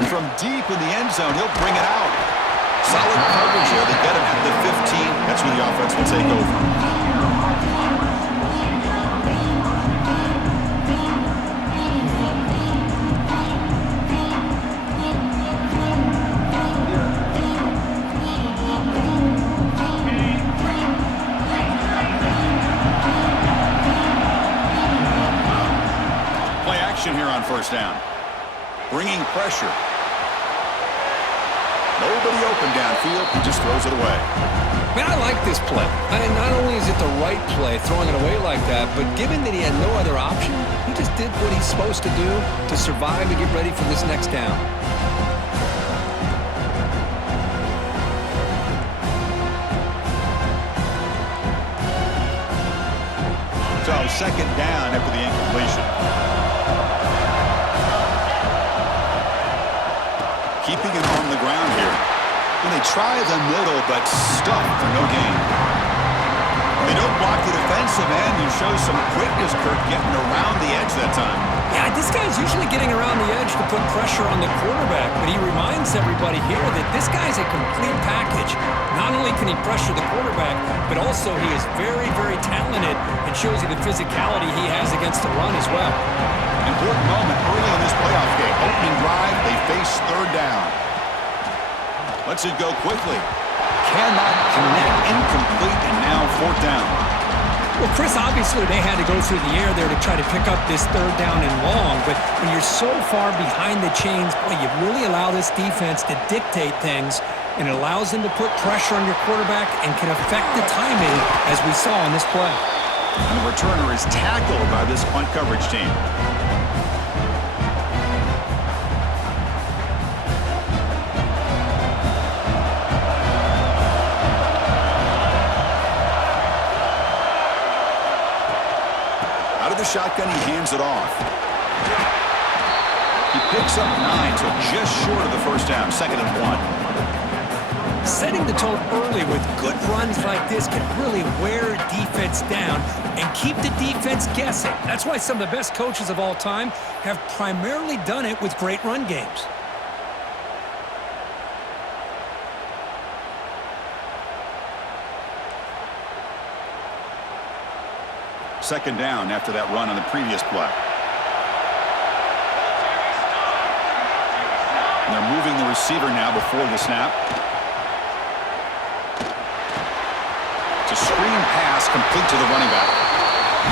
And from deep in the end zone, he'll bring it out. Solid coverage here. They get him at the 15. That's where the offense will take over. Here on first down. Bringing pressure. Nobody open downfield. He just throws it away. Man, I like this play. Not only is it the right play, throwing it away like that, but given that he had no other option, he just did what he's supposed to do to survive and get ready for this next down. So second down after the incompletion. Keeping it on the ground here. And they try the middle, but stuck for no gain. They don't block the defensive end and show some quickness, Kirk, getting around the edge that time. Yeah, this guy's usually getting around the edge to put pressure on the quarterback, but he reminds everybody here that this guy's a complete package. Not only can he pressure the quarterback, but also he is very, very talented and shows you the physicality he has against the run as well. Important moment early in this playoff game. Opening drive, they face third down. Lets it go quickly. Cannot connect, incomplete, and now fourth down. Well, Chris, obviously they had to go through the air there to try to pick up this third down and long, but when you're so far behind the chains, boy, you really allow this defense to dictate things, and it allows them to put pressure on your quarterback and can affect the timing, as we saw in this play. And the returner is tackled by this punt coverage team. The shotgun, he hands it off. He picks up 9, so just short of the first down, 2nd and 1. Setting the tone early with good runs like this can really wear defense down and keep the defense guessing. That's why some of the best coaches of all time have primarily done it with great run games. Second down after that run on the previous play. And they're moving the receiver now before the snap. It's a screen pass complete to the running back.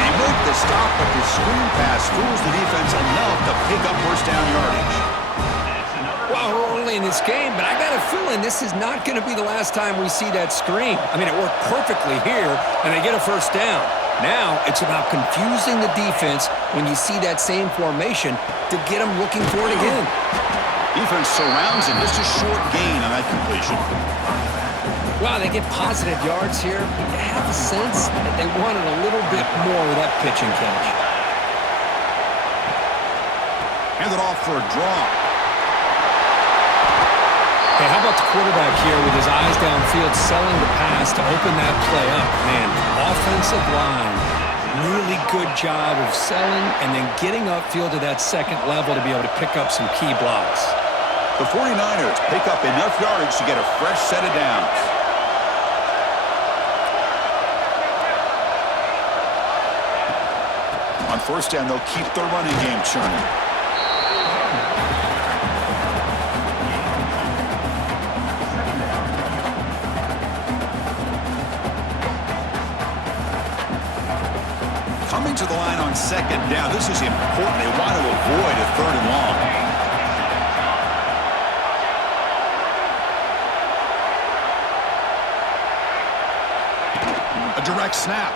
They make the stop, but the screen pass fools the defense enough to pick up first down yardage. Well, we're early in this game, but I got a feeling this is not going to be the last time we see that screen. I mean, it worked perfectly here, and they get a first down. Now it's about confusing the defense when you see that same formation to get them looking for it again. Defense surrounds him. Just a short gain on that completion. Wow, they get positive yards here. You have a sense that they wanted a little bit more with that pitch and catch. Hand it off for a draw. Hey, how about the quarterback here with his eyes downfield selling the pass to open that play up? Man, offensive line, really good job of selling and then getting upfield to that second level to be able to pick up some key blocks. The 49ers pick up enough yardage to get a fresh set of downs. On first down, they'll keep the running game churning. Coming to the line on second down. This is important. They want to avoid a third and long. A direct snap.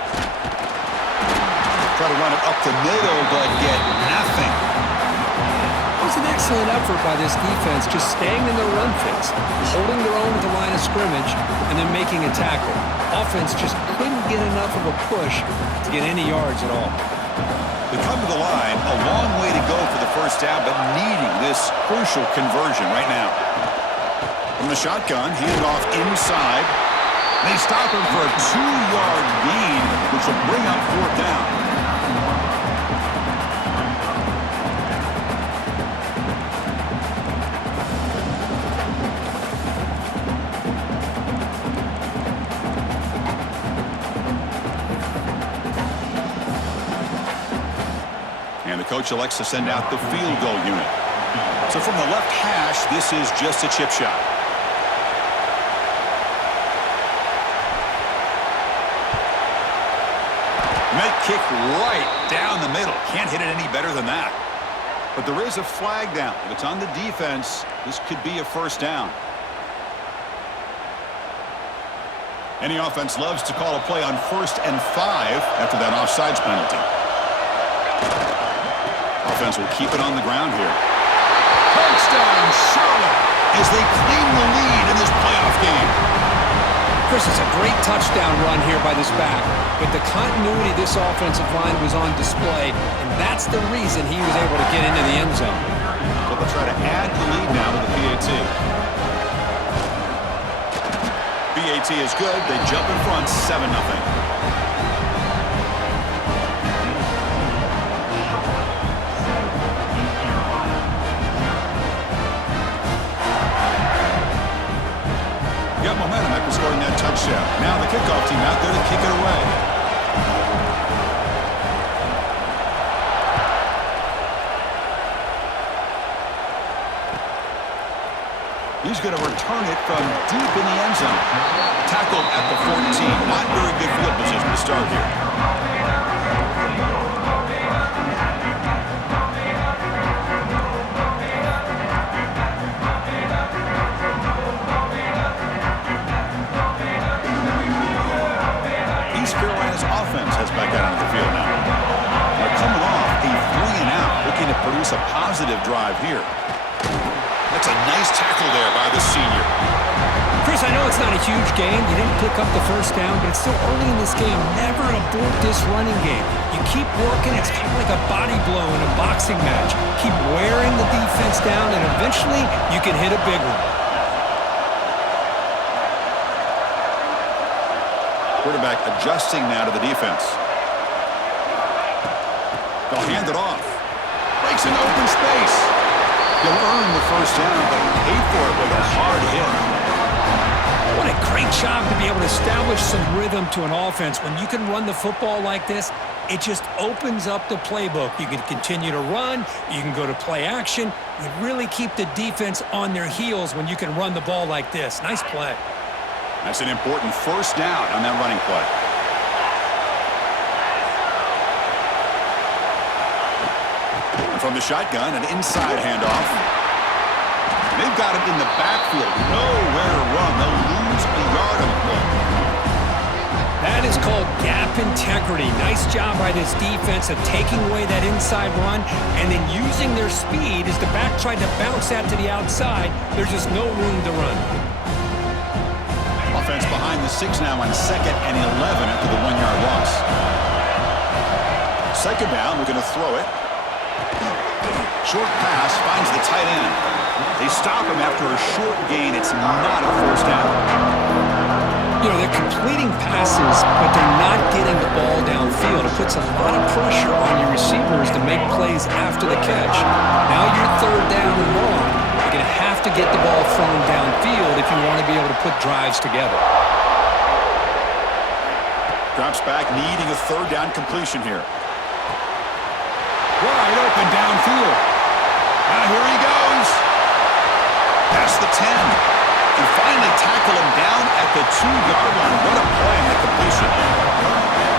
Try to run it up the middle, but get nothing. It was an excellent effort by this defense, just staying in their run fits, holding their own at the line of scrimmage, and then making a tackle. Offense just couldn't get enough of a push to get any yards at all. They come to the line, a long way to go for the first down, but needing this crucial conversion right now. From the shotgun, handed off inside. They stop him for a 2-yard gain, which will bring up fourth down. And the coach elects to send out the field goal unit. So from the left hash, this is just a chip shot. Make kick right down the middle. Can't hit it any better than that. But there is a flag down. If it's on the defense, this could be a first down. Any offense loves to call a play on 1st and 5 after that offsides penalty. Offense will keep it on the ground here. Touchdown, Charlotte, as they claim the lead in this playoff game. Chris, it's a great touchdown run here by this back, but the continuity of this offensive line was on display, and that's the reason he was able to get into the end zone. So they'll try to add the lead now with the PAT. PAT is good. They jump in front, 7-0. Got momentum after scoring that touchdown. Now the kickoff team out there to kick it away. He's going to return it from deep in the end zone. Tackled at the 14. Not very good field position to start here. East Carolina's offense has back out onto the field now. They're coming off a 3-and-out, looking to produce a positive drive here. That's a nice tackle there by the senior. Chris, I know it's not a huge game. You didn't pick up the first down, but it's still early in this game. Never abort this running game. You keep working. It's kind of like a body blow in a boxing match. Keep wearing the defense down, and eventually you can hit a big one. Quarterback adjusting now to the defense. They'll hand it off. Breaks into open space. He'll earn the first down, but pay for it with a hard hit. What a great job to be able to establish some rhythm to an offense. When you can run the football like this, it just opens up the playbook. You can continue to run. You can go to play action. You really keep the defense on their heels when you can run the ball like this. Nice play. That's an important first down on that running play. From the shotgun, an inside handoff. They've got it in the backfield. Nowhere to run. They'll lose a yard on the play. That is called gap integrity. Nice job by this defense of taking away that inside run and then using their speed as the back tried to bounce that to the outside. There's just no room to run. Offense behind the 6 now on 2nd and 11 after the 1-yard loss. Second down, we're going to throw it. Short pass finds the tight end. They stop him after a short gain. It's not a first down. You know, they're completing passes, but they're not getting the ball downfield. It puts a lot of pressure on your receivers to make plays after the catch. Now you're 3rd down and long. You're going to have to get the ball thrown downfield if you want to be able to put drives together. Drops back, needing a 3rd down completion here. Wide open downfield. Now here he goes. Past the 10. And finally tackle him down at the 2-yard line. What a play on the completion.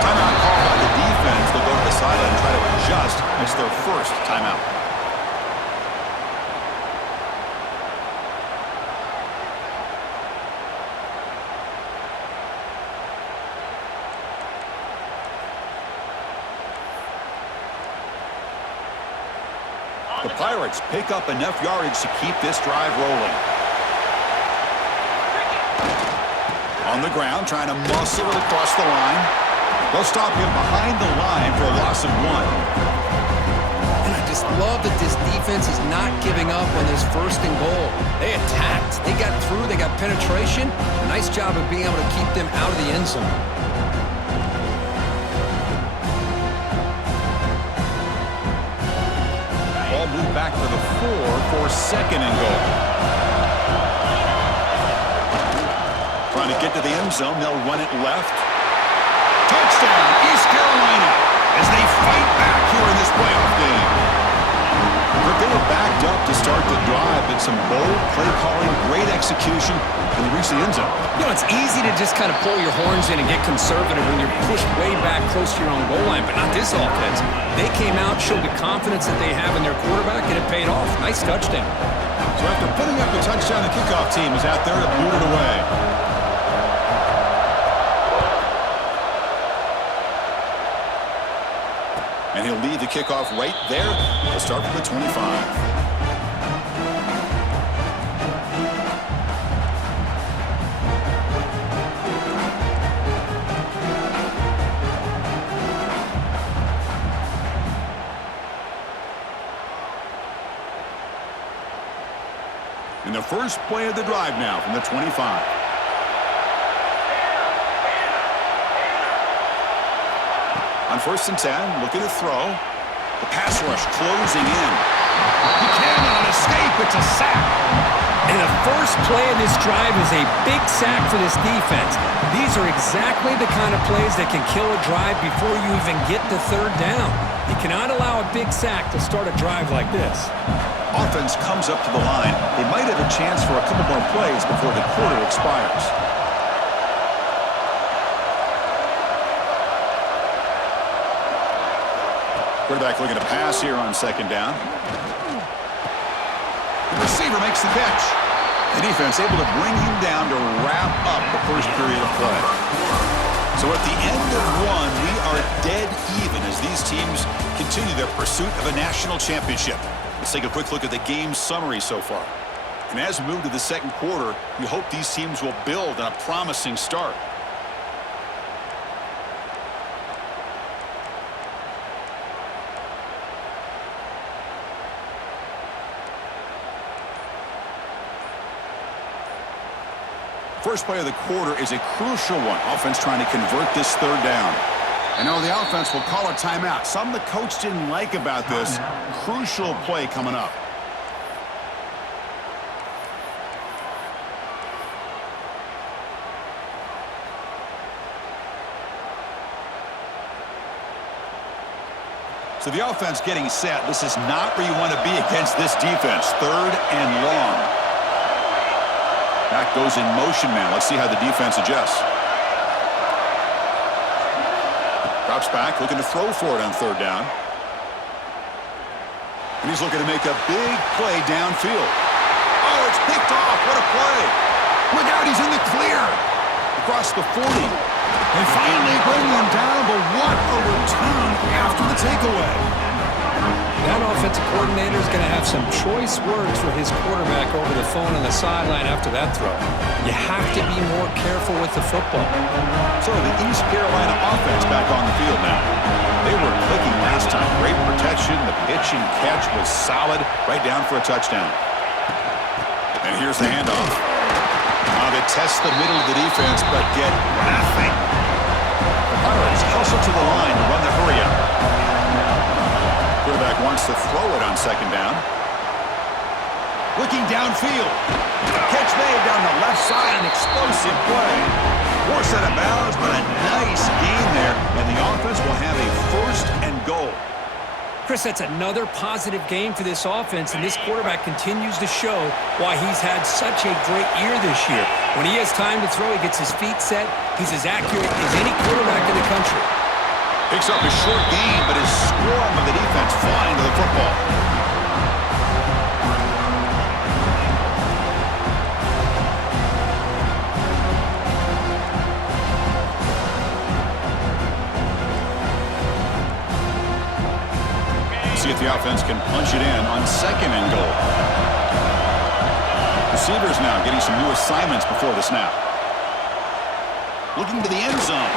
Timeout call by the defense. They'll go to the sideline and try to adjust. It's their first timeout. The Pirates pick up enough yardage to keep this drive rolling. On the ground, trying to muscle it across the line. They'll stop him behind the line for a loss of 1. And I just love that this defense is not giving up when there's 1st and goal. They attacked. They got through. They got penetration. A nice job of being able to keep them out of the end zone. Ball moved back to the 4 for 2nd and goal. Trying to get to the end zone. They'll run it left. Touchdown, East Carolina, as they fight back here in this playoff game. demonstrated some bold play calling, great execution, and they reached the end zone. You know, it's easy to just kind of pull your horns in and get conservative when you're pushed way back close to your own goal line, but not this offense. They came out, showed the confidence that they have in their quarterback, and it paid off. Nice touchdown. So after putting up the touchdown, the kickoff team is out there to boot it away. And he'll lead the kickoff right there. He'll start from the 25. And the first play of the drive now from the 25. On 1st and 10, looking to throw. The pass rush closing in. He cannot escape. It's a sack. And the first play of this drive is a big sack for this defense. These are exactly the kind of plays that can kill a drive before you even get the third down. You cannot allow a big sack to start a drive like this. Offense comes up to the line. They might have a chance for a couple more plays before the quarter expires. Quarterback looking to pass here on 2nd down. The receiver makes the catch. The defense able to bring him down to wrap up the first period of play. So at the end of one, we are dead even as these teams continue their pursuit of a national championship. Let's take a quick look at the game summary so far. And as we move to the second quarter, we hope these teams will build on a promising start. First play of the quarter is a crucial one. Offense trying to convert this 3rd down. And now the offense will call a timeout. Something the coach didn't like about this. Crucial play coming up. So the offense getting set. This is not where you want to be against this defense. 3rd and long. Back goes in motion now. Let's see how the defense adjusts. Drops back, looking to throw for it on 3rd down. And he's looking to make a big play downfield. Oh, it's picked off. What a play. Look out, he's in the clear. Across the 40. They finally bring him down, but what a return after the takeaway. That offensive coordinator is going to have some choice words for his quarterback over the phone on the sideline after that throw. You have to be more careful with the football. So the East Carolina offense back on the field now. They were clicking last time. Great protection. The pitch and catch was solid. Right down for a touchdown. And here's the handoff. Now they test the middle of the defense, but get nothing. The Pirates hustle to the line to run the hurry up. Quarterback wants to throw it on 2nd down. Looking downfield. Catch made down the left side. An explosive play. Forced out of bounds, but a nice gain there. And the offense will have a 1st and goal. Chris, that's another positive game for this offense, and this quarterback continues to show why he's had such a great year this year. When he has time to throw, he gets his feet set. He's as accurate as any quarterback in the country. Picks up a short gain, but is swarmed by the defense flying to the football. See if the offense can punch it in on 2nd and goal. Receivers now getting some new assignments before the snap. Looking to the end zone.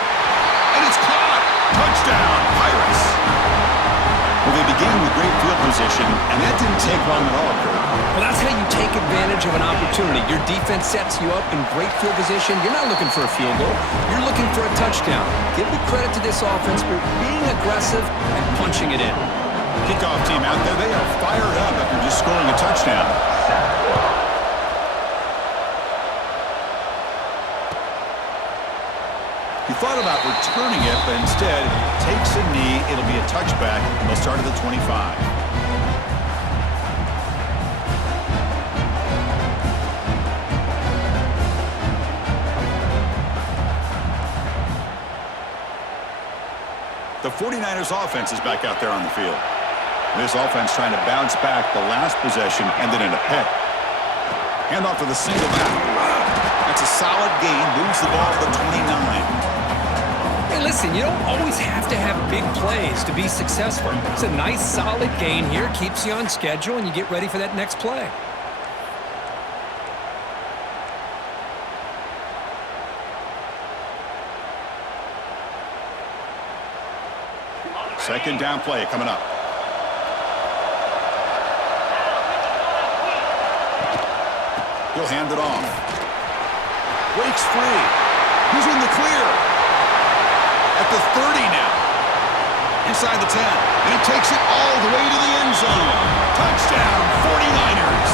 And it's caught! Touchdown, Pirates! Well, they began with great field position, and that didn't take long at all, Kurt. Well, that's how you take advantage of an opportunity. Your defense sets you up in great field position. You're not looking for a field goal. You're looking for a touchdown. Give the credit to this offense for being aggressive and punching it in. Kickoff team out there, they are fired up after just scoring a touchdown. He thought about returning it, but instead takes a knee. It'll be a touchback, and they'll start at the 25. 49ers offense is back out there on the field. This offense trying to bounce back the last possession and then in a pick. Handoff to the single back. That's a solid gain. Moves the ball to the 29. Hey, listen, you don't always have to have big plays to be successful. It's a nice, solid gain here. Keeps you on schedule, and you get ready for that next play. Second down play coming up. He'll hand it off. Breaks free. He's in the clear. At the 30 now. Inside the 10. And he takes it all the way to the end zone. Touchdown, 49ers.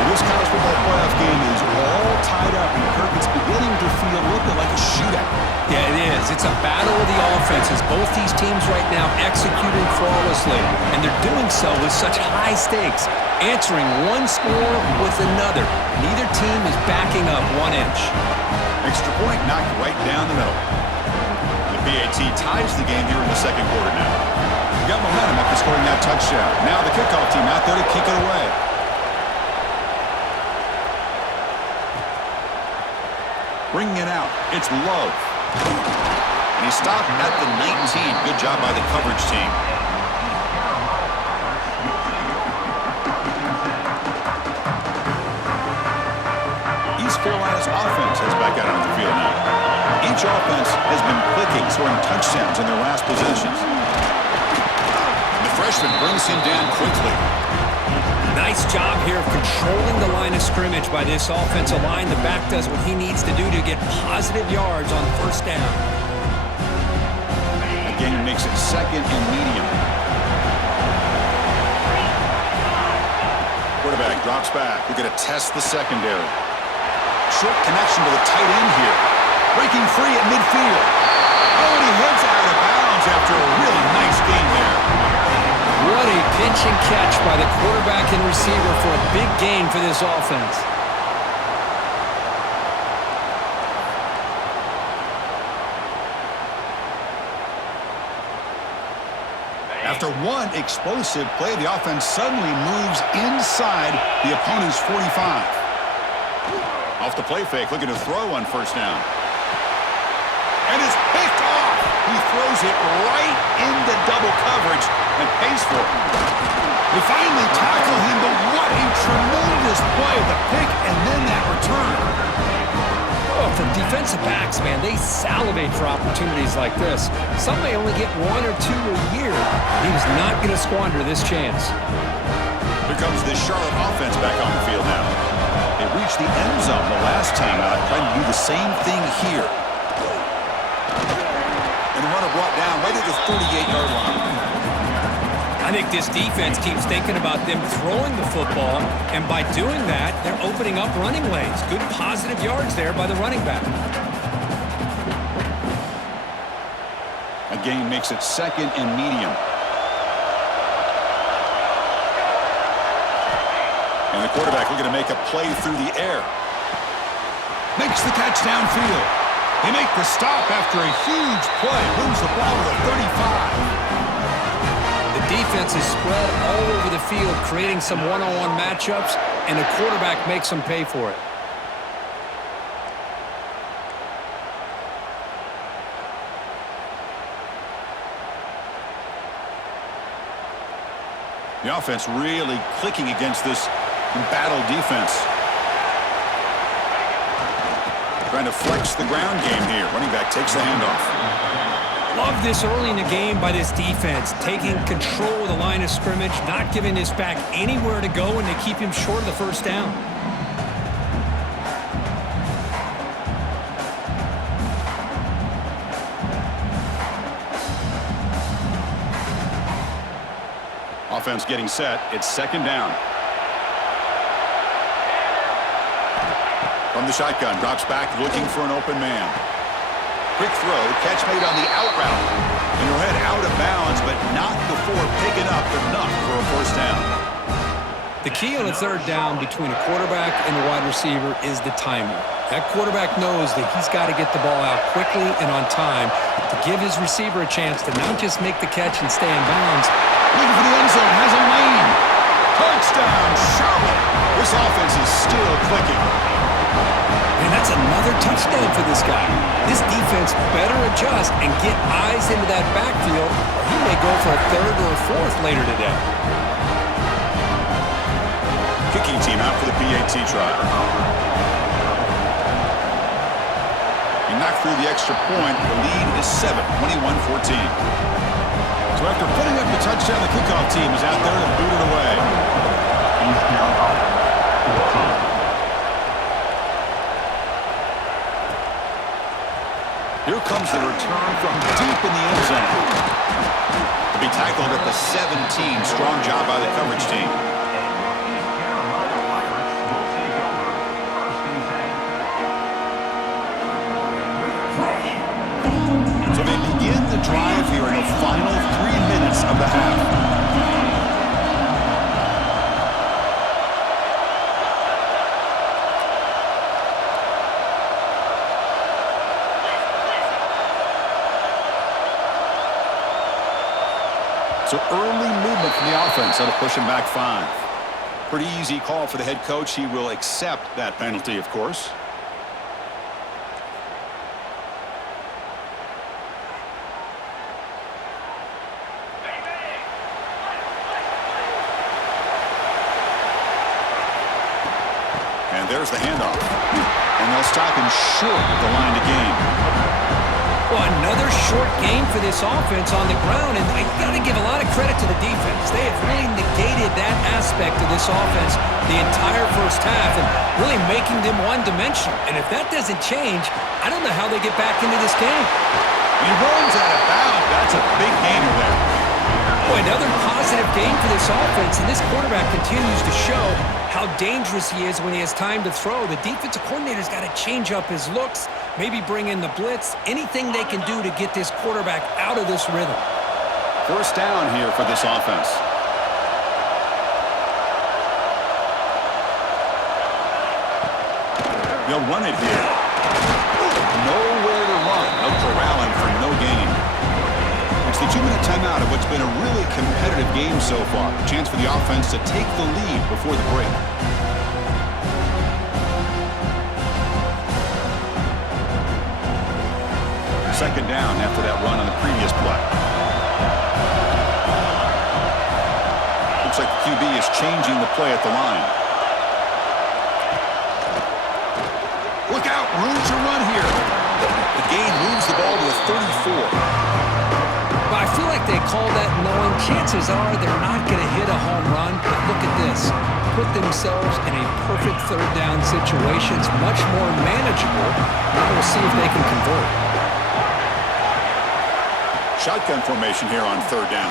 Well, this college football playoff game is all tied up, and Kirk, it's beginning to feel a little bit like a shootout. Yeah, it is. It's a battle of the offenses. Both these teams right now executing flawlessly, and they're doing so with such high stakes, answering one score with another. Neither team is backing up 1 inch. Extra point knocked right down the middle. The PAT ties the game here in the second quarter now. You got momentum after scoring that touchdown. Now the kickoff team out there to kick it away. Bringing it out. It's Love. And he stopped at the 19. Good job by the coverage team. East Carolina's offense is back out on the field now. Each offense has been clicking, scoring touchdowns in their last possessions. The freshman brings him down quickly. Nice job here of controlling the line of scrimmage by this offensive line. The back does what he needs to do to get positive yards on first down. Again, makes it second and medium. Quarterback drops back. We're going to test the secondary. Short connection to the tight end here. Breaking free at midfield. Oh, and he heads out of bounds after a really nice gain there. What a pinch and catch by the quarterback and receiver for a big gain for this offense. After one explosive play, the offense suddenly moves inside the opponent's 45. Off the play fake, looking to throw on first down. And it's picked off. He throws it right into double coverage and pays for it. They finally tackle him, but what a tremendous play. The pick and then that return. Oh, for defensive backs, man, they salivate for opportunities like this. Some may only get 1 or 2 a year. He was not going to squander this chance. Here comes the Charlotte offense back on the field now. They reached the end zone the last time out, trying to do the same thing here. And the runner brought down right at the 38-yard line. I think this defense keeps thinking about them throwing the football, and by doing that, they're opening up running lanes. Good positive yards there by the running back. Again, makes it second and medium. And the quarterback looking to make a play through the air. Makes the catch downfield. They make the stop after a huge play. Moves the ball to the 35. The defense is spread all over the field, creating some one-on-one matchups, and the quarterback makes them pay for it. The offense really clicking against this battle defense. Trying to flex the ground game here. Running back takes the handoff. Love this early in the game by this defense, taking control of the line of scrimmage, not giving this back anywhere to go, and they keep him short of the first down. Offense getting set. It's second down. From the shotgun, drops back looking for an open man. Quick throw, catch made on the out route. And he'll head out of bounds, but not before picking up enough for a first down. The key on a third down between a quarterback and a wide receiver is the timing. That quarterback knows that he's got to get the ball out quickly and on time to give his receiver a chance to not just make the catch and stay in bounds. Looking for the end zone, has a lane. Touchdown, Charlotte. This offense is still clicking. And that's another touchdown for this guy. This defense better adjust and get eyes into that backfield, or he may go for a third or a fourth later today. Kicking team out for the PAT try. He knocked through the extra point. The lead is 7, 21-14. So after putting up the touchdown, the kickoff team is out there to boot it away. Here comes the return from deep in the end zone. To be tackled at the 17. Strong job by the coverage team. So they begin the drive here in the final 3 minutes of the half. So early movement from the offense. That'll push him back 5. Pretty easy call for the head coach. He will accept that penalty, of course. And there's the handoff. And they'll stop him short of the line to gain. Well, another short gain for this offense on the ground, and I got to give a lot of credit to the defense. They have really negated that aspect of this offense the entire first half and really making them one-dimensional. And if that doesn't change, I don't know how they get back into this game. He runs out of bounds. That's a big gainer there. Boy, another positive game for this offense, and this quarterback continues to show how dangerous he is when he has time to throw. The defensive coordinator's got to change up his looks, maybe bring in the blitz, anything they can do to get this quarterback out of this rhythm. First down here for this offense. They'll run it here. Nowhere to run. They'll corral him for no gain. It's the 2-minute timeout of what's been a really competitive game so far. A chance for the offense to take the lead before the break. Second down after that run on the previous play. Looks like the QB is changing the play at the line. Look out, room to run here. The gain moves the ball to the 34. But I feel like they call that knowing chances are they're not going to hit a home run. But look at this. Put themselves in a perfect third down situation. It's much more manageable. Now we'll see if they can convert. Shotgun formation here on third down.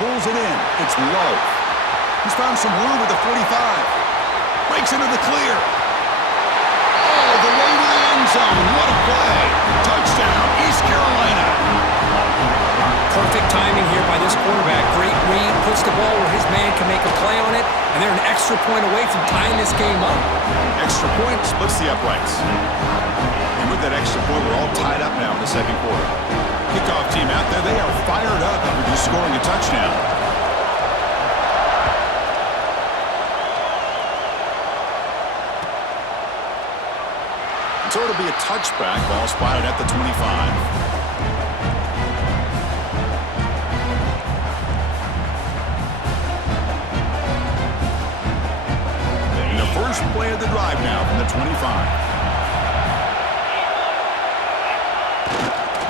Pulls it in. It's low. He's found some room at the 45. Breaks into the clear. All the way to the end zone. What a play. Touchdown, East Carolina. Perfect timing here by this quarterback. Great read, puts the ball where his man can make a play on it, and they're an extra point away from tying this game up. Extra point splits the uprights. And with that extra point, we're all tied up now in the second quarter. Kickoff team out there, they are fired up after just scoring a touchdown. So it'll be a touchback, ball spotted at the 25. First play of the drive now from the 25.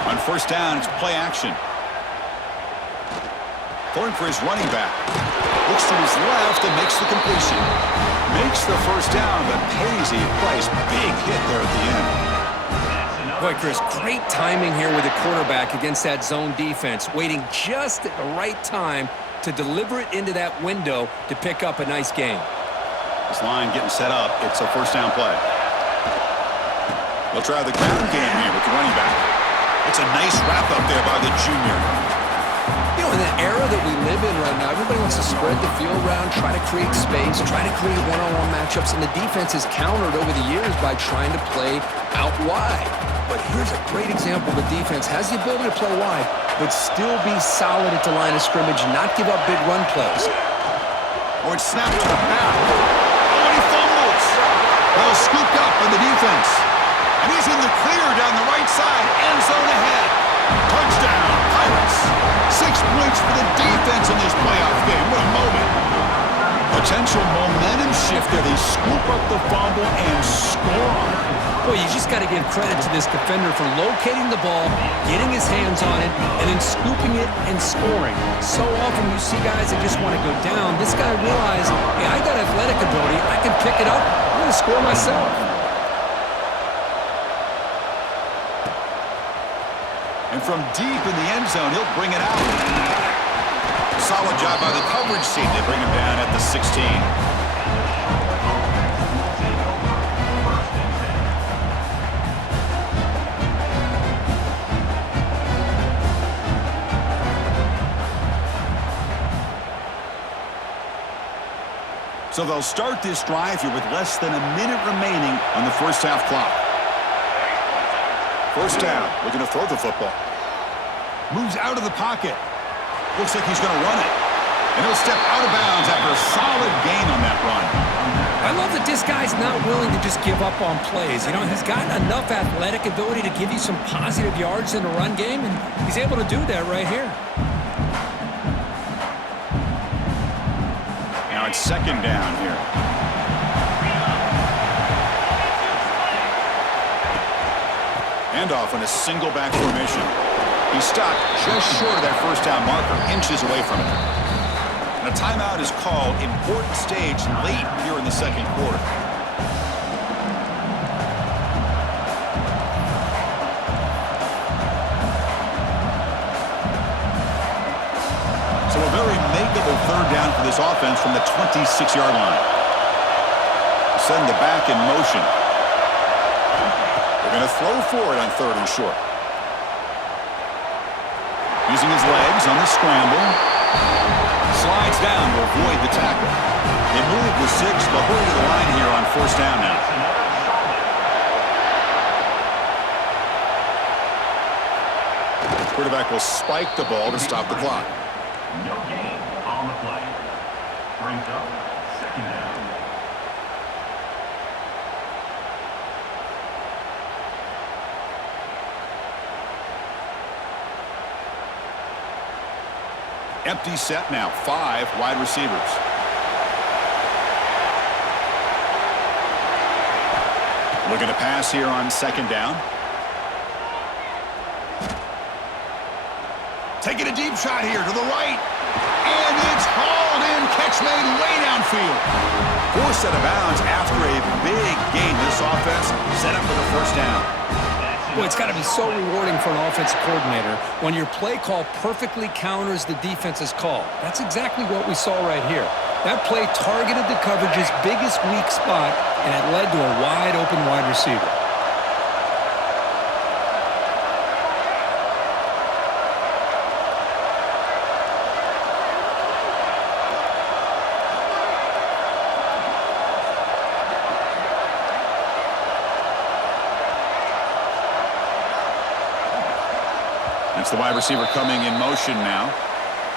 On first down, it's play action. Throwing for his running back. Looks to his left and makes the completion. Makes the first down, but pays a price. Big hit there at the end. Boy, Chris, great timing here with the quarterback against that zone defense. Waiting just at the right time to deliver it into that window to pick up a nice gain. This line getting set up. It's a first down play. They'll try the ground game here with the running back. It's a nice wrap up there by the junior. You know, and era that we live in right now, everybody wants to spread the field around, try to create space, try to create one-on-one matchups, and the defense has countered over the years by trying to play out wide. But here's a great example. The defense has the ability to play wide, but still be solid at the line of scrimmage, not give up big run plays. Or it's snapped to the back. Oh, and he fumbles. Well, scooped up by the defense. And he's in the clear down the right side. End zone ahead. Touchdown, Pirates. 6 points for the defense in this playoff game. What a moment. Potential momentum shift there. They scoop up the fumble and score on it. Boy, you just got to give credit to this defender for locating the ball, getting his hands on it, and then scooping it and scoring. So often you see guys that just want to go down. This guy realized, hey, I got athletic ability. I can pick it up. I'm going to score myself. And from deep in the end zone, he'll bring it out. Solid job by the coverage team. They bring him down at the 16. So they'll start this drive here with less than a minute remaining on the first half clock. First down, looking to throw the football. Moves out of the pocket. Looks like he's going to run it. And he'll step out of bounds after a solid gain on that run. I love that this guy's not willing to just give up on plays. You know, he's got enough athletic ability to give you some positive yards in the run game, and he's able to do that right here. Now it's second down here. Handoff on a single back formation. He stopped just short of that first down marker, inches away from it. And a timeout is called. Important stage late here in the second quarter. So a very makeable third down for this offense from the 26-yard line. Send the back in motion. They're going to throw for it on third and short. Using his legs on the scramble. Slides down to avoid the tackle. They move the 6. They'll hurry to the line here on first down now. Quarterback will spike the ball to stop the clock. No gain on the play. Brings up second down. Empty set now. 5 wide receivers. Looking to pass here on second down. Taking a deep shot here to the right. And it's hauled in. Catch made way downfield. Forced out of bounds after a big gain. This offense set up for the first down. Boy, it's got to be so rewarding for an offensive coordinator when your play call perfectly counters the defense's call. That's exactly what we saw right here. That play targeted the coverage's biggest weak spot, and it led to a wide-open wide receiver. That's the wide receiver coming in motion now.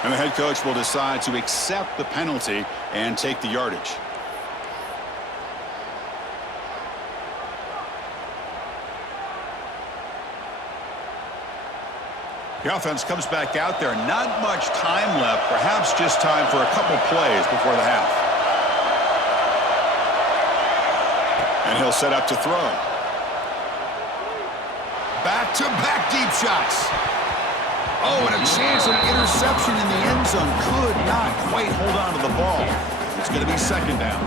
And the head coach will decide to accept the penalty and take the yardage. The offense comes back out there. Not much time left. Perhaps just time for a couple plays before the half. And he'll set up to throw. Back-to-back deep shots. Oh, and a chance of interception in the end zone. Could not quite hold on to the ball. It's going to be second down.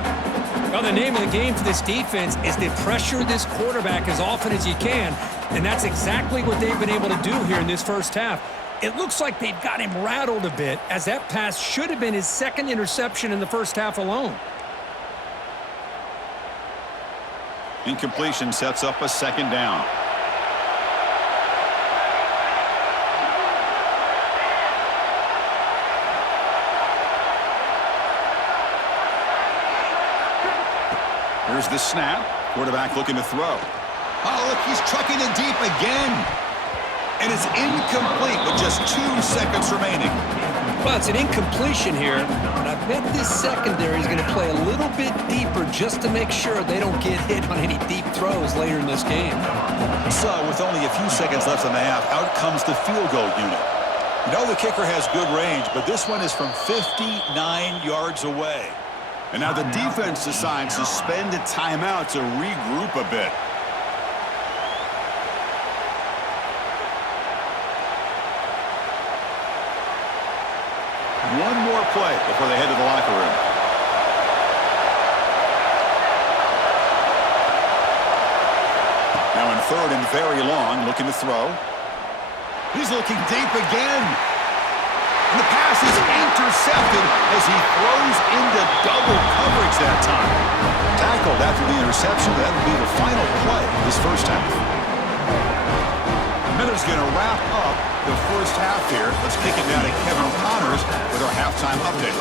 Well, the name of the game for this defense is to pressure this quarterback as often as you can, and that's exactly what they've been able to do here in this first half. It looks like they've got him rattled a bit, as that pass should have been his second interception in the first half alone. Incompletion sets up a second down. Here's the snap. Quarterback looking to throw. Oh, look, he's trucking it deep again. And it's incomplete with just 2 seconds remaining. Well, it's an incompletion here, but I bet this secondary is going to play a little bit deeper just to make sure they don't get hit on any deep throws later in this game. So, with only a few seconds left in the half, out comes the field goal unit. You know the kicker has good range, but this one is from 59 yards away. And now the defense decides to spend a timeout to regroup a bit. One more play before they head to the locker room. Now in third and very long, looking to throw. He's looking deep again. And the pass is intercepted as he throws into double coverage that time. Tackled after the interception. That will be the final play of this first half. Miller's going to wrap up the first half here. Let's kick it down to Kevin Connors with our halftime update.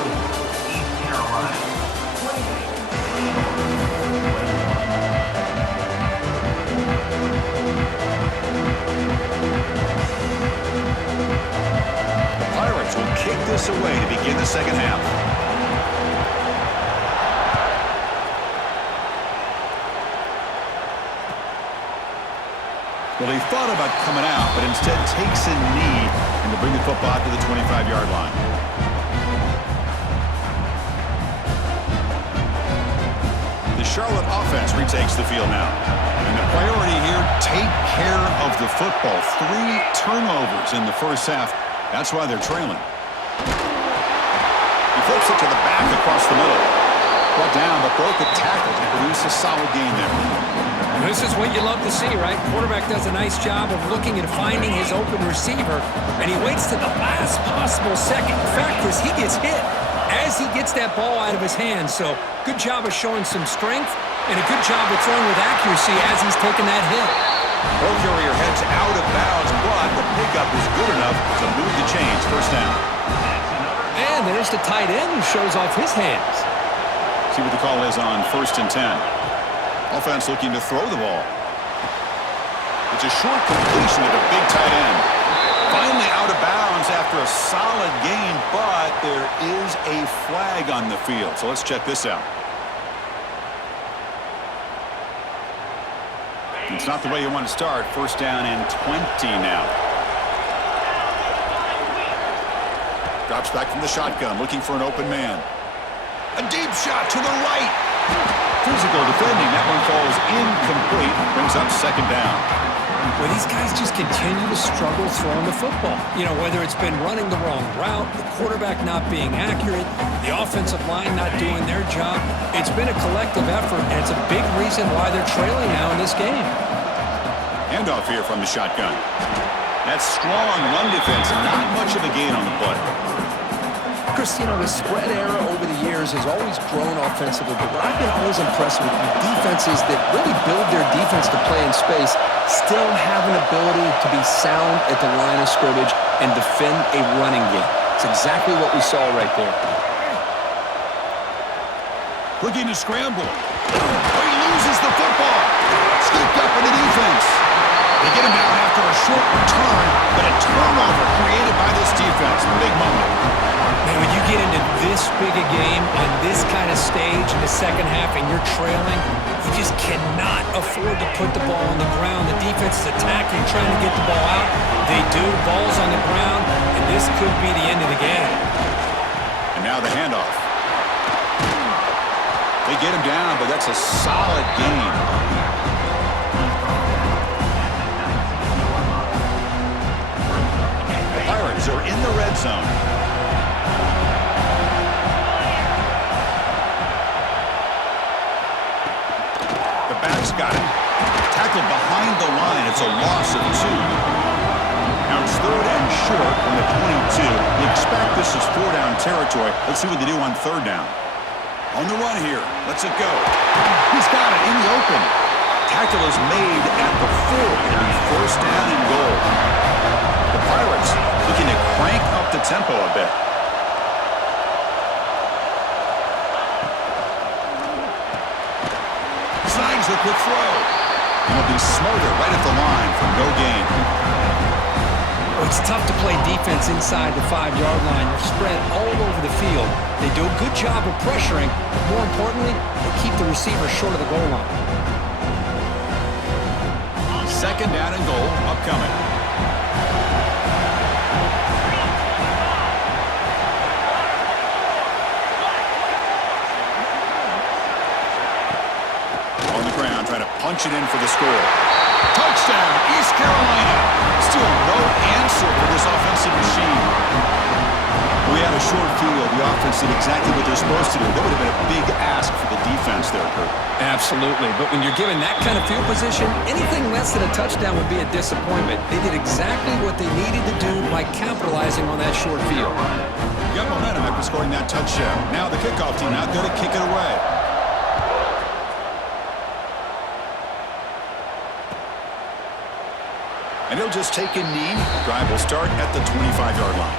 The Pirates will kick this away to begin the second half. Well, he thought about coming out, but instead takes a knee and to bring the football out to the 25-yard line. The Charlotte offense retakes the field now. And the priority here, take care of the football. 3 turnovers in the first half. That's why they're trailing. He flips it to the back across the middle. Brought down, but broke a tackle to produce a solid gain there. This is what you love to see, right? Quarterback does a nice job of looking and finding his open receiver, and he waits to the last possible second. In fact, as he gets hit, as he gets that ball out of his hands. So good job of showing some strength and a good job of throwing with accuracy as he's taking that hit. Ball carrier heads out of bounds, but the pickup is good enough to move the chains. First down. And there's the tight end who shows off his hands. See what the call is on 1st and 10. Offense looking to throw the ball. It's a short completion to the big tight end. Finally out of bounds after a solid gain, but there is a flag on the field. So let's check this out. It's not the way you want to start. First down and 20 now. Drops back from the shotgun, looking for an open man. A deep shot to the right. Physical defending. That one falls incomplete. Brings up second down. Well, these guys just continue to struggle throwing the football. You know, whether it's been running the wrong route, the quarterback not being accurate, the offensive line not doing their job. It's been a collective effort, and it's a big reason why they're trailing now in this game. Handoff here from the shotgun. That strong run defense, not much of a gain on the play. Chris, you know, the spread era over the years has always grown offensively, but what I've been always impressed with defenses that really build their defense to play in space still have an ability to be sound at the line of scrimmage and defend a running game. It's exactly what we saw right there. Looking to scramble. Oh, he loses the football. Scooped up in the defense. They get him down after a short return, but a turnover created by this defense. Big moment. Man, when you get into this big a game on this kind of stage in the second half and you're trailing, you just cannot afford to put the ball on the ground. The defense is attacking, trying to get the ball out. They do. Ball's on the ground, and this could be the end of the game. And now the handoff. They get him down, but that's a solid gain. The Pirates are in the red zone. The back's got it. Tackled behind the line. It's a loss of 2. Now it's 3rd and short from the 22. You expect this is 4-down territory. Let's see what they do on 3rd down. On the run here. Lets it go. He's got it in the open. Tackle is made at the 4. It'll be 1st down and goal. The Pirates looking to crank up the tempo a bit. Here's the quick throw. And he'll be smothered right at the line for no gain. Well, it's tough to play defense inside the 5-yard line. You're spread all over the field. They do a good job of pressuring, but more importantly, they keep the receiver short of the goal line. Second down and goal upcoming. On the ground, trying to punch it in for the score. Touchdown, East Carolina. Still no answer for this offensive machine. We had a short field. The offense did exactly what they're supposed to do. That would have been a big ask for the defense there, Kurt. Absolutely, but when you're given that kind of field position, anything less than a touchdown would be a disappointment. They did exactly what they needed to do by capitalizing on that short field. Got momentum after scoring that touchdown. Now the kickoff team out there to kick it away. And he'll just take a knee. Drive will start at the 25-yard line.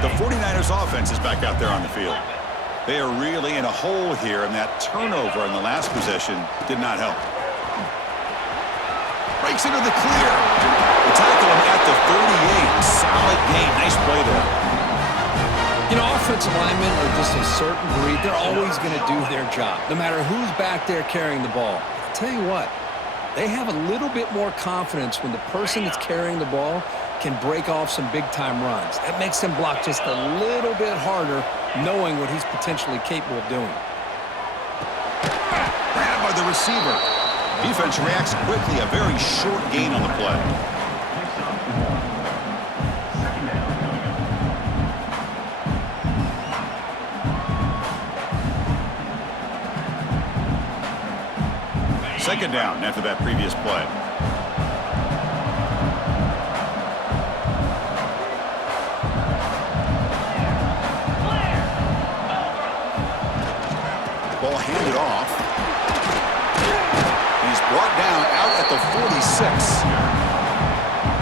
The 49ers offense is back out there on the field. They are really in a hole here, and that turnover in the last possession did not help. Breaks into the clear. They tackle him at the 38. Solid gain. Nice play there. You know, offensive linemen are just a certain breed. They're always going to do their job, no matter who's back there carrying the ball. I'll tell you what, they have a little bit more confidence when the person that's carrying the ball can break off some big-time runs. That makes them block just a little bit harder, knowing what he's potentially capable of doing. Grabbed by the receiver. Defense reacts quickly. A very short gain on the play. Second down after that previous play. Ball handed off. He's brought down out at the 46.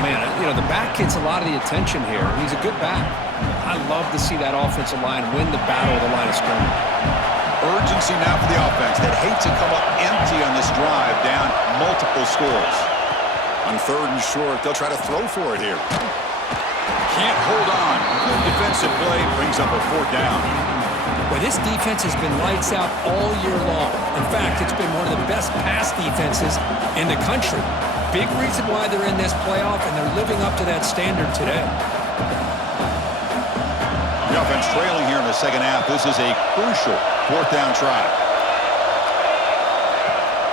Man, you know, the back gets a lot of the attention here. He's a good back. I love to see that offensive line win the battle of the line of scrimmage. Urgency now for the offense that hate to come up empty on this drive, down multiple scores. On third and short, they'll try to throw for it here. Can't hold on. Good defensive play brings up a fourth down. Well, this defense has been lights out all year long. In fact, it's been one of the best pass defenses in the country. Big reason why they're in this playoff, and they're living up to that standard today. The offense trailing here in the second half. This is a crucial fourth down try.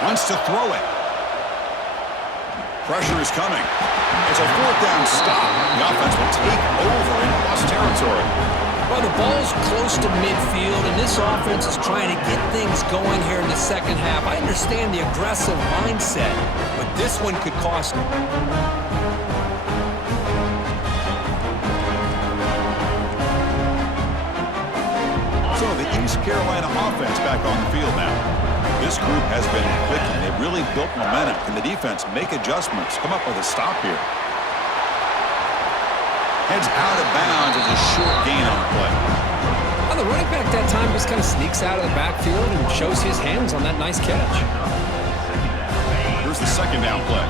Wants to throw it. Pressure is coming. It's a fourth down stop. The offense will take over in plus territory. Well, the ball's close to midfield, and this offense is trying to get things going here in the second half. I understand the aggressive mindset, but this one could cost them. So the East Carolina offense back on the field now. This group has been clicking. They've really built momentum. Can the defense make adjustments? Come up with a stop here. Heads out of bounds as a short gain on the play. Well, the running back that time just kind of sneaks out of the backfield and shows his hands on that nice catch. Here's the second down play.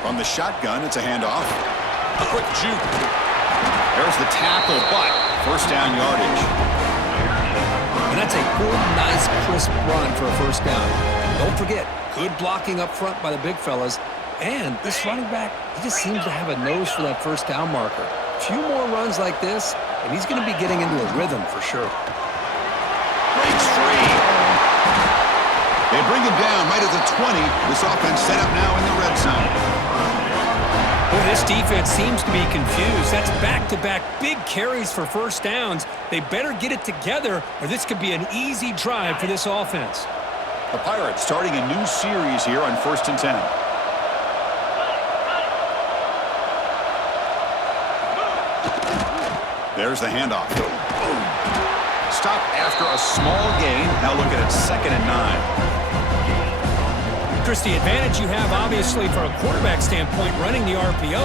From the shotgun, it's a handoff. A quick juke. There's the tackle, but first down yardage. And that's a good, nice, crisp run for a first down. Don't forget, good blocking up front by the big fellas. And this running back, he just seems to have a nose for that first down marker. A few more runs like this, and he's going to be getting into a rhythm for sure. Breaks free. They bring him down right at the 20. This offense set up now in the red zone. Boy, this defense seems to be confused. That's back-to-back big carries for first downs. They better get it together, or this could be an easy drive for this offense. The Pirates starting a new series here on 1st and 10. There's the handoff. Stop after a small gain. Now look at it, 2nd and 9. Chris, the advantage you have, obviously, from a quarterback standpoint, running the RPO,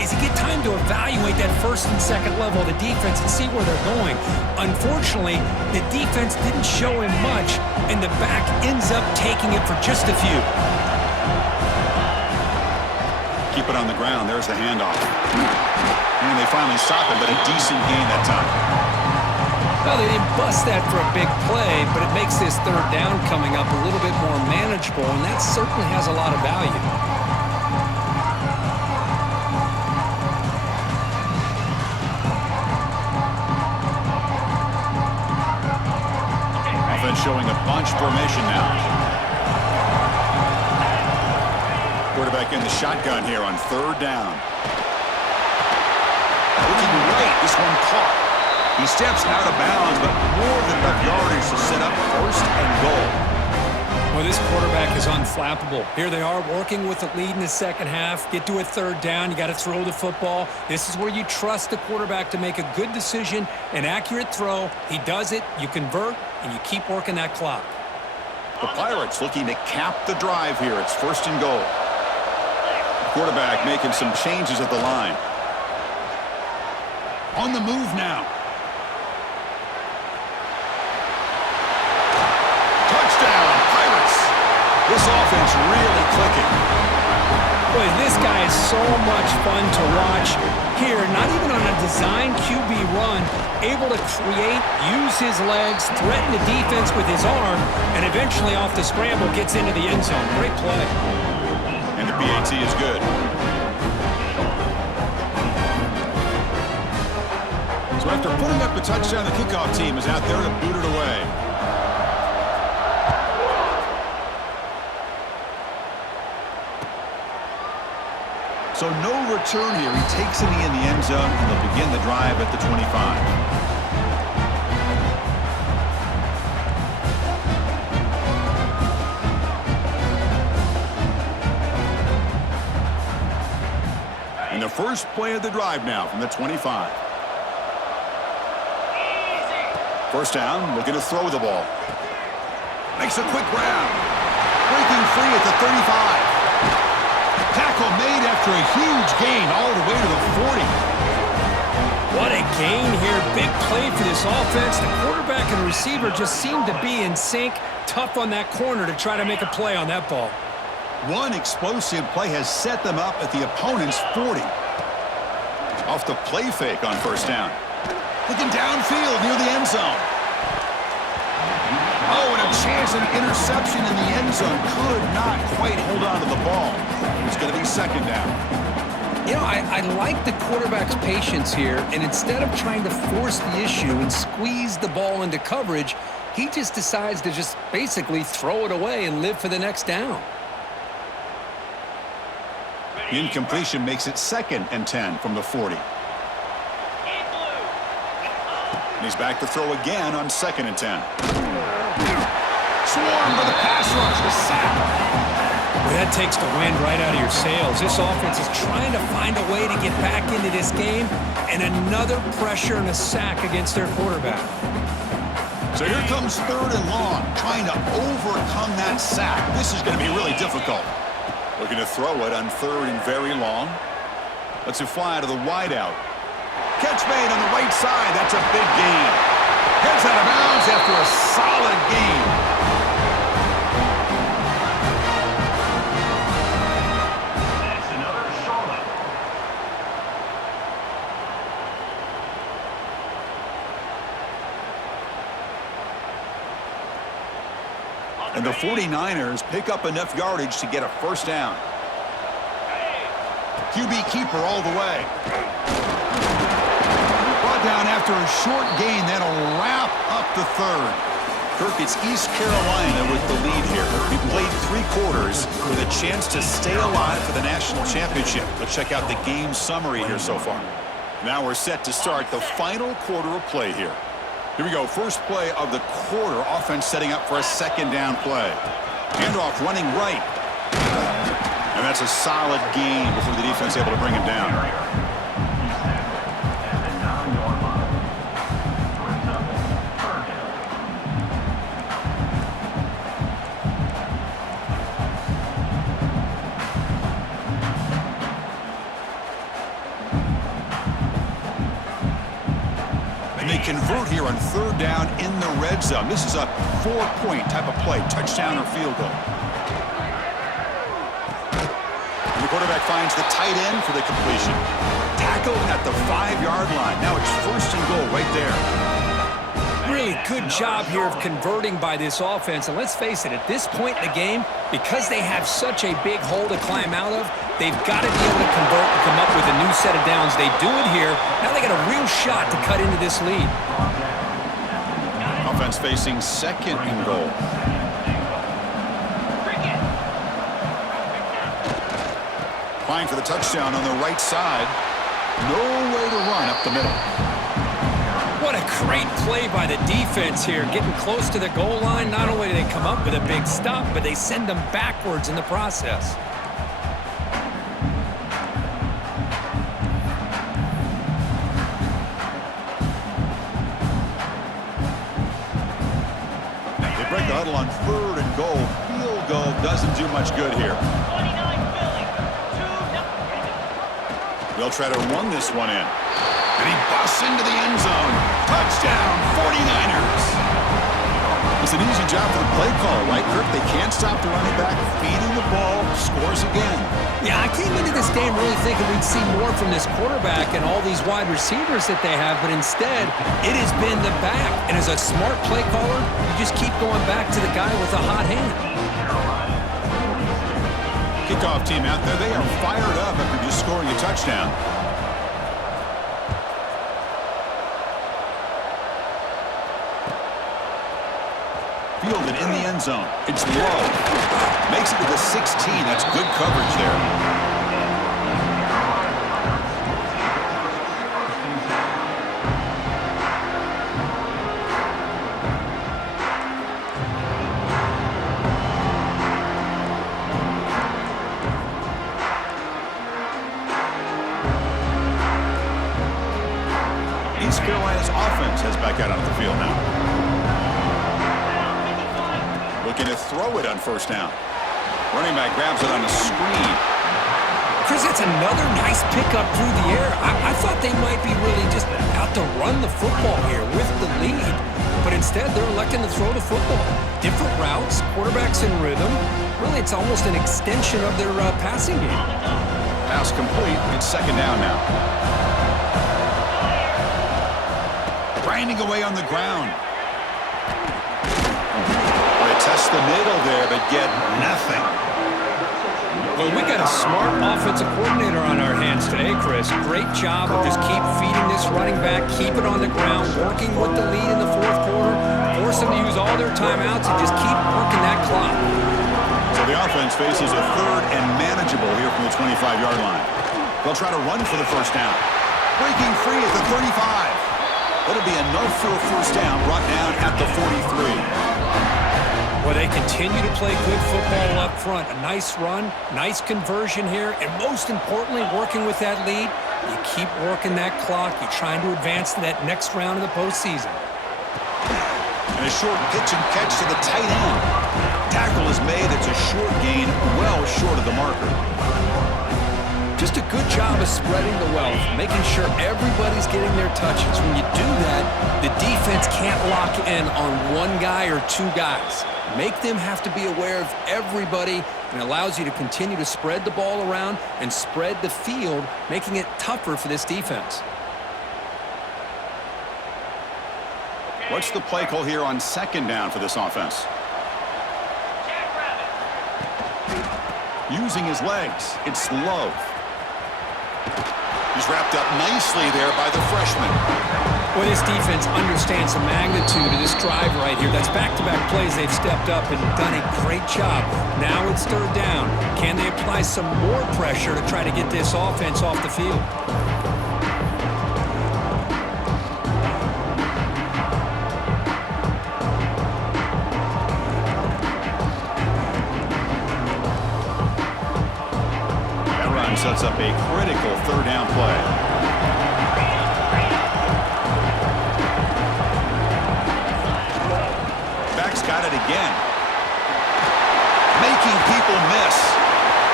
is you get time to evaluate that first and second level of the defense and see where they're going. Unfortunately, the defense didn't show him much, and the back ends up taking it for just a few. Keep it on the ground. There's the handoff. And they finally stop it, but a decent gain that time. Well, they didn't bust that for a big play, but it makes this third down coming up a little bit more manageable, and that certainly has a lot of value. Offense showing a bunch formation now. Quarterback in the shotgun here on third down. Looking right, this one caught. He steps out of bounds, but more than enough yardage to set up first and goal. Well, this quarterback is unflappable. Here they are working with the lead in the second half. Get to a third down. You got to throw the football. This is where you trust the quarterback to make a good decision, an accurate throw. He does it, you convert, and you keep working that clock. The Pirates looking to cap the drive here. It's first and goal. The quarterback making some changes at the line. On the move now. This offense really clicking. Boy, this guy is so much fun to watch. Here, not even on a design QB run, able to create, use his legs, threaten the defense with his arm, and eventually off the scramble gets into the end zone. Great play. And the PAT is good. So after putting up a touchdown, the kickoff team is out there to boot it away. So no return here. He takes it in the end zone, and they'll begin the drive at the 25. And the first play of the drive now from the 25. First down, looking to throw the ball. Makes a quick grab. Breaking free at the 35. Tackle made after a huge gain all the way to the 40. What a gain here. Big play for this offense. The quarterback and receiver just seem to be in sync. Tough on that corner to try to make a play on that ball. One explosive play has set them up at the opponent's 40. Off the play fake on first down. Looking downfield near the end zone. Oh, and a chance at an interception in the end zone. Could not quite hold on to the ball. It's going to be second down. You know, I like the quarterback's patience here, and instead of trying to force the issue and squeeze the ball into coverage, he just decides to just basically throw it away and live for the next down. The incompletion makes it 2nd and 10 from the 40. And he's back to throw again on 2nd and 10. Swarmed by the pass rush, the sack. Well, that takes the wind right out of your sails. This offense is trying to find a way to get back into this game, and another pressure and a sack against their quarterback. So here comes 3rd and long, trying to overcome that sack. This is going to be really difficult. Looking to throw it on 3rd and very long. Lets it fly to the wideout. Catch made on the right side. That's a big gain. Heads out of bounds after a solid gain. And the 49ers pick up enough yardage to get a first down. QB keeper all the way. Brought down after a short gain. That'll wrap up the 3rd. Kirk, it's East Carolina with the lead here. We played 3 quarters with a chance to stay alive for the national championship. Let's check out the game summary here so far. Now we're set to start the final quarter of play here. Here we go, first play of the quarter. Offense setting up for a 2nd down play. Handoff running right. And that's a solid gain before the defense able to bring him down. convert here on third down in the red zone. This is a 4-point type of play, touchdown or field goal. And the quarterback finds the tight end for the completion. Tackled at the 5-yard line. Now it's first and goal right there. Really good job here of converting by this offense. And let's face it, at this point in the game, because they have such a big hole to climb out of, they've got to be able to convert and come up with a new set of downs. They do it here. Now they got a real shot to cut into this lead. Offense facing second and goal. Applying for the touchdown on the right side. No way to run up the middle. What a great play by the defense here. Getting close to the goal line, not only do they come up with a big stop, but they send them backwards in the process. They break the huddle on third and goal. Field goal doesn't do much good here. They'll try to run this one in. And he busts into the end zone. Touchdown, 49ers. It's an easy job for the play call, right, Kirk? They can't stop the running back, feeding the ball, scores again. Yeah, I came into this game really thinking we'd see more from this quarterback and all these wide receivers that they have, but instead, it has been the back. And as a smart play caller, you just keep going back to the guy with a hot hand. Kickoff team out there, they are fired up after just scoring a touchdown. Fielded in the end zone. It's low. Makes it to the 16. That's good coverage there. East Carolina's offense has back out on the field now. Looking to throw it on first down. Running back grabs it on the screen. Chris, that's another nice pickup through the air. I thought they might be really just out to run the football here with the lead. But instead, they're electing to throw the football. Different routes, quarterbacks in rhythm. Really, it's almost an extension of their passing game. Pass complete. It's second down now. Grinding away on the ground. They test the middle there, but get nothing. Well, we got a smart offensive coordinator on our hands today, Chris. Great job of just keep feeding this running back, keep it on the ground, working with the lead in the fourth quarter, force them to use all their timeouts, and just keep working that clock. So the offense faces a third and manageable here from the 25-yard line. They'll try to run for the first down. Breaking free at the 35. That'll be enough for a first down, brought down at the 43. Well, they continue to play good football up front. A nice run, nice conversion here, and most importantly, working with that lead, you keep working that clock. You're trying to advance to that next round of the postseason. And a short pitch and catch to the tight end. Tackle is made. It's a short gain, well short of the marker. Just a good job of spreading the wealth, making sure everybody's getting their touches. When you do that, the defense can't lock in on one guy or two guys. Make them have to be aware of everybody, and allows you to continue to spread the ball around and spread the field, making it tougher for this defense. What's the play call here on second down for this offense? Using his legs. It's low. He's wrapped up nicely there by the freshman. Well, this defense understands the magnitude of this drive right here. That's back-to-back plays. They've stepped up and done a great job. Now it's third down. Can they apply some more pressure to try to get this offense off the field? That run sets up a critical third down play. Got it again. Making people miss.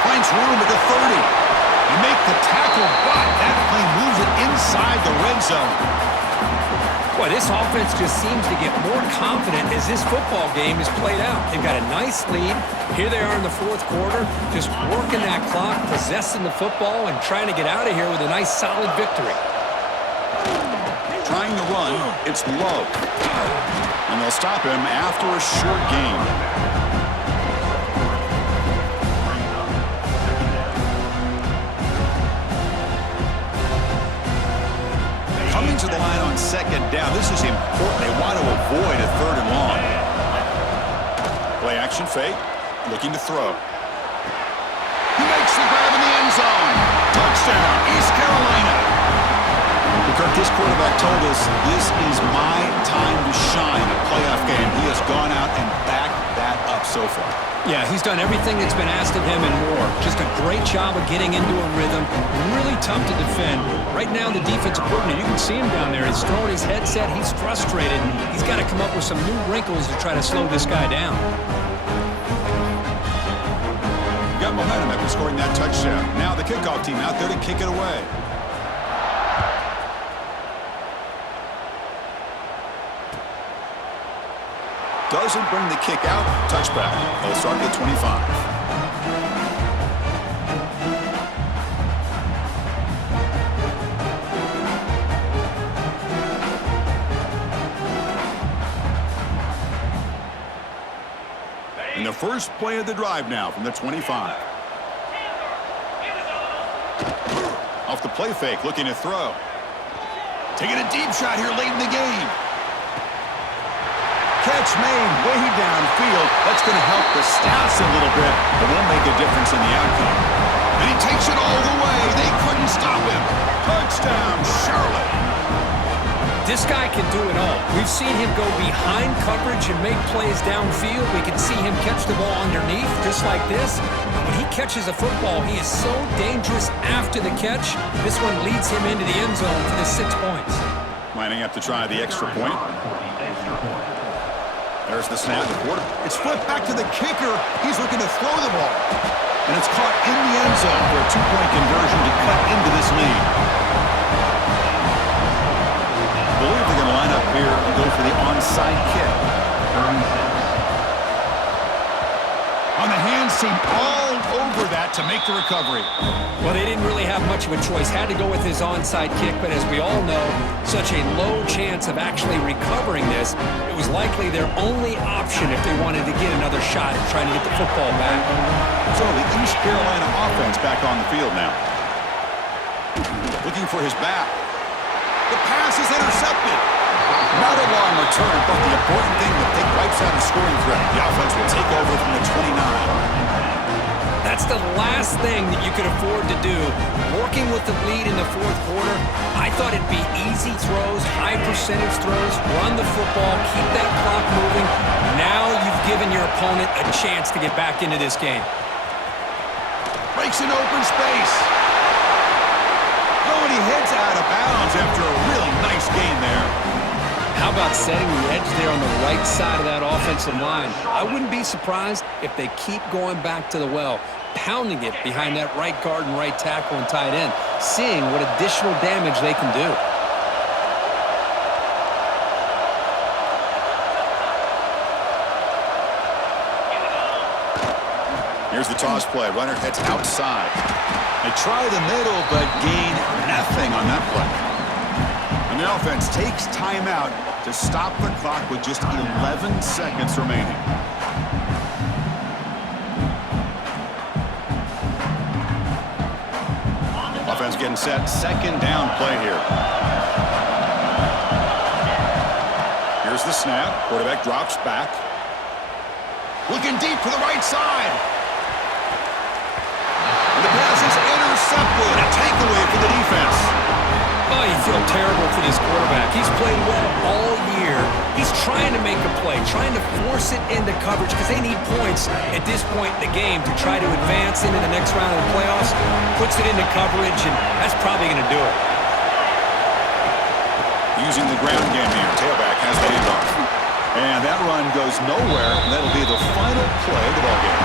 Finds room at the 30. And make the tackle, but that play moves it inside the red zone. Boy, this offense just seems to get more confident as this football game is played out. They've got a nice lead. Here they are in the fourth quarter, just working that clock, possessing the football, and trying to get out of here with a nice, solid victory. Trying to run, it's Love. And they'll stop him after a short gain. Coming to the line on second down. This is important. They want to avoid a third and long. Play action fake. Looking to throw. He makes the grab in the end zone. Touchdown, East Carolina. Kirk, this quarterback told us this is my time to shine a playoff game. He has gone out and backed that up so far. Yeah, he's done everything that's been asked of him and more. Just a great job of getting into a rhythm. Really tough to defend. Right now, the defensive coordinator, you can see him down there. He's throwing his headset. He's frustrated. He's got to come up with some new wrinkles to try to slow this guy down. Got momentum after scoring that touchdown. Now the kickoff team out there to kick it away. Doesn't bring the kick out. Touchback. They'll start at 25. And the first play of the drive now from the 25. Off the play fake, looking to throw. Taking a deep shot here late in the game. Catch made way downfield. That's going to help the stats a little bit, but won't make a difference in the outcome. And he takes it all the way. They couldn't stop him. Touchdown, Charlotte. This guy can do it all. We've seen him go behind coverage and make plays downfield. We can see him catch the ball underneath, just like this. And when he catches a football, he is so dangerous after the catch. This one leads him into the end zone for the 6 points. Lining up to try the extra point. There's the snap. It's flipped back to the kicker. He's looking to throw the ball. And it's caught in the end zone for a 2-point conversion to cut into this lead. I believe they're going to line up here and go for the onside kick. On the hands team all over that to make the recovery. Well, they didn't really have much of a choice. Had to go with his onside kick, but as we all know, such a low chance of actually recovering this. It was likely their only option if they wanted to get another shot at trying to get the football back. So the East Carolina offense back on the field now. Looking for his back. The pass is intercepted. Not a long return, but the important thing that they wipes out a scoring threat. The offense will take over from the 29. That's the last thing that you could afford to do. Working with the lead in the fourth quarter, I thought it'd be easy throws, high percentage throws, run the football, keep that clock moving. Now you've given your opponent a chance to get back into this game. Breaks an open space. Oh, and he heads out of bounds after a really nice gain there. How about setting the edge there on the right side of that offensive line? I wouldn't be surprised if they keep going back to the well, pounding it behind that right guard and right tackle and tight end, seeing what additional damage they can do. Here's the toss play. Runner heads outside. They try the middle, but gain nothing on that play. And the offense takes timeout to stop the clock with just 11 seconds remaining. Offense getting set. Second down play here. Here's the snap. Quarterback drops back. Looking deep to the right side. And the pass is intercepted. A takeaway for the defense. Oh, you feel terrible for this quarterback. He's played well all year. He's trying to make a play, trying to force it into coverage because they need points at this point in the game to try to advance into the next round of the playoffs. Puts it into coverage, and that's probably going to do it. Using the ground game here. Tailback has the handoff. And that run goes nowhere. That'll be the final play of the ballgame.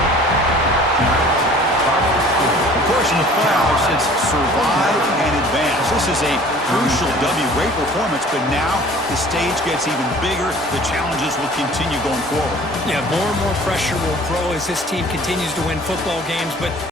course, in the playoffs, it's survive and advance. This is a crucial W. Great performance, but now the stage gets even bigger. The challenges will continue going forward. Yeah, more and more pressure will grow as this team continues to win football games, but